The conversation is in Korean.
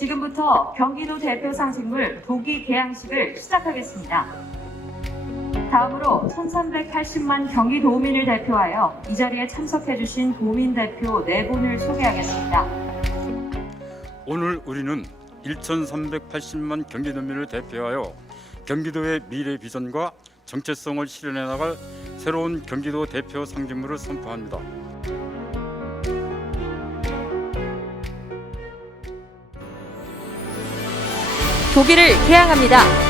지금부터 경기도 대표 상징물 도기 개양식을 시작하겠습니다. 다음으로 1380만 경기도민을 대표하여 이 자리에 참석해주신 도민 대표 네 분을 소개하겠습니다. 오늘 우리는 1,380만 경기도민을 대표하여 경기도의 미래 비전과 정체성을 실현해 나갈 새로운 경기도 대표 상징물을 선포합니다. 도기를 개항합니다.